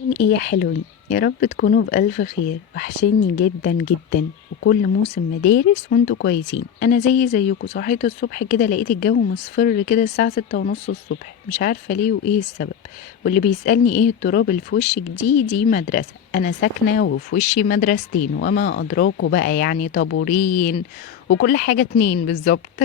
ايه يا حلوين، يا رب تكونوا بألف خير. وحشني جدا جدا، وكل موسم مدارس وانتوا كويسين. انا زيكم صحيت الصبح كده لقيت الجو مصفر كده الساعة 6:30 الصبح، مش عارفة ليه وايه السبب. واللي بيسألني ايه التراب اللي في وشك دي مدرسة. انا ساكنة وفي وشي مدرستين وما ادراكوا بقى، يعني طابورين وكل حاجة اتنين بالظبط.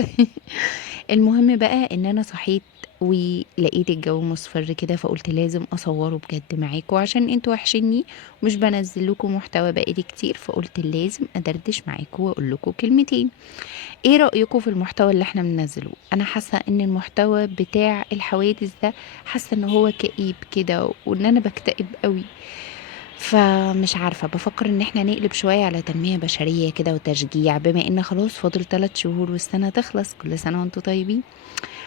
المهم بقى ان انا صحيت ولقيت الجو مصفر كده، فقلت لازم اصوره بجد معاكم عشان انتوا وحشني. مش بنزل لكم محتوى بقالي كتير، فقلت لازم ادردش معاكم واقول لكم كلمتين. ايه رأيكم في المحتوى اللي احنا بننزله؟ انا حاسه ان المحتوى بتاع الحوادث ده، حاسه ان هو كئيب كده وان انا بكتئب قوي. فمش عارفة، بفكر ان احنا نقلب شوية على تنمية بشرية كده وتشجيع، بما ان خلاص فاضل 3 شهور والسنة تخلص. كل سنة وانتوا طيبين.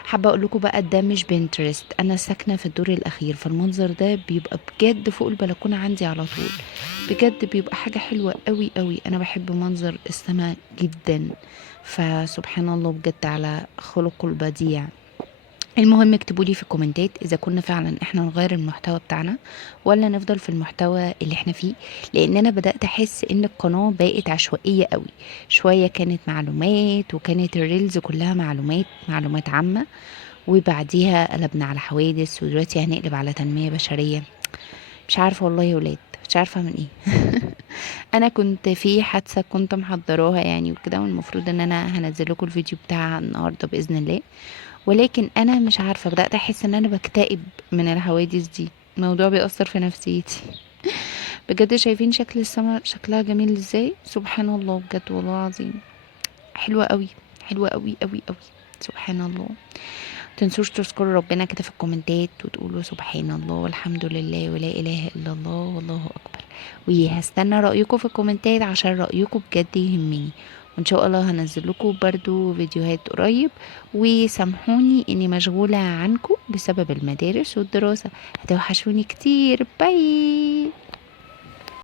حابة اقول لكم بقى، ده مش بنترست، انا ساكنة في الدور الاخير، فالمنظر ده بيبقى بجد فوق البلكونة عندي على طول. بجد بيبقى حاجة حلوة قوي قوي. انا بحب منظر السماء جدا. فسبحان الله بجد على خلقه البديع. المهم اكتبوا لي في الكومنتات اذا كنا فعلا احنا نغير المحتوى بتاعنا ولا نفضل في المحتوى اللي احنا فيه. لان انا بدأت احس ان القناة بقت عشوائية قوي. شوية كانت معلومات، وكانت الريلز كلها معلومات عامة، وبعديها قلبنا على حوادث، ودلوقتي هنقلب على تنمية بشرية. مش عارفة والله يا ولاد، مش عارفة من ايه. انا كنت في حادثة كنت محضراها يعني وكده، والمفروض ان انا هنزل لكم الفيديو بتاعها النهاردة بإذن الله. ولكن انا مش عارفه، بدات احس ان انا بكتئب من الحوادث دي. الموضوع بيأثر في نفسيتي. بجد شايفين شكل السماء شكلها جميل ازاي؟ سبحان الله بجد والله العظيم. حلوه قوي، حلوه قوي قوي قوي. سبحان الله. تنسوش تذكروا ربنا كده في الكومنتات وتقولوا سبحان الله والحمد لله ولا اله الا الله والله اكبر. وهستنى رايكم في الكومنتات عشان رايكم بجد يهمني. وان شاء الله هنزل لكم برضو فيديوهات قريب. وسامحوني اني مشغولة عنكم بسبب المدارس والدراسة. هتوحشوني كتير. باي.